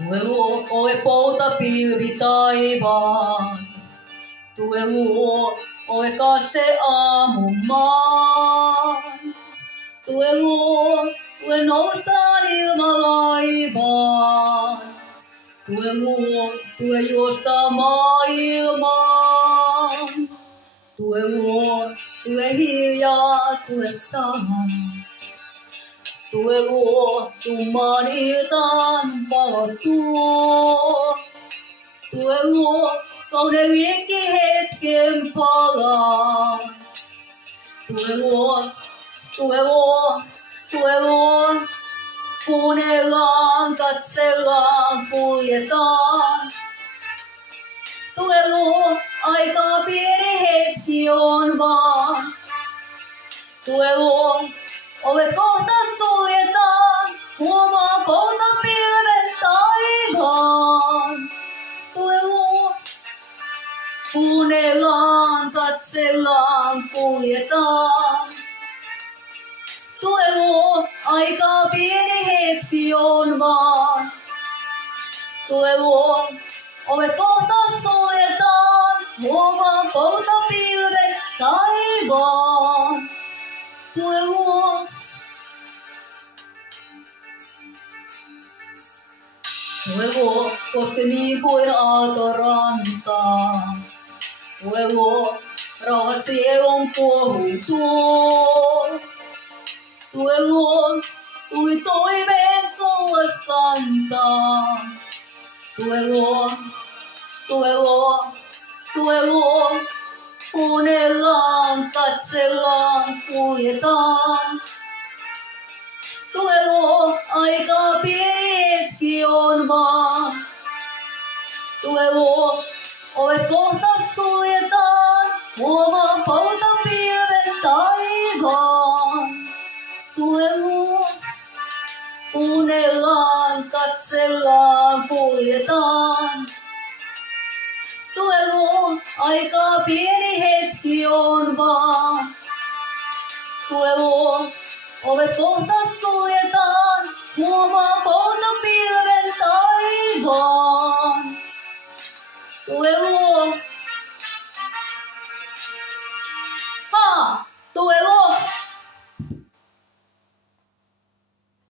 Tue luo ove pouta pilvi taivaan. Tue luo ove kaste aamun maan. Tue luo, tue noustaan ilmalaivaan. Tue luo, tue juosta maailmaan. Tue luo, tue hiljaa, tue sana. Tue luo, tummaan iltaan valo tuo. Tue luo, kauden liekki hetken palaa. Tue luo, tue luo, tue luo. Kuunnellaan, katsellaan, kuljetaan. Tue luo, aika pieni hetki on vaan. Tue luo, ovet kohta suljetaan, huomaa kohta pilvet taivaan. Tue luo, kuunnellaan, katsellaan, kuljetaan. Tue luo, aika pieni hetki on vaan. Tue luo, ovet kohta suljetaan, huomaa kohta pilvet taivaan. Tue luo. Tue luo, koske niin kuin aaltorantaa. Tue luo, rauha sielun kuohui tuo. Tue luo, tuli toiveen kauas kantaa. Tue luo, tue luo, tue luo. Kuunnellaan, katsellaan, kuljetaan. Tue luo, aika pieni hetki on vaan. Tue luo, ovet kohta suljetaan, huomaa pouta pilvet taivaan. Tue luo, kuunnellaan, katsellaan, kuljetaan. Tue luo, aika pieni hetki on vaan. Tue luo, ovet kohta suljetaan, huomaa pouta pilvet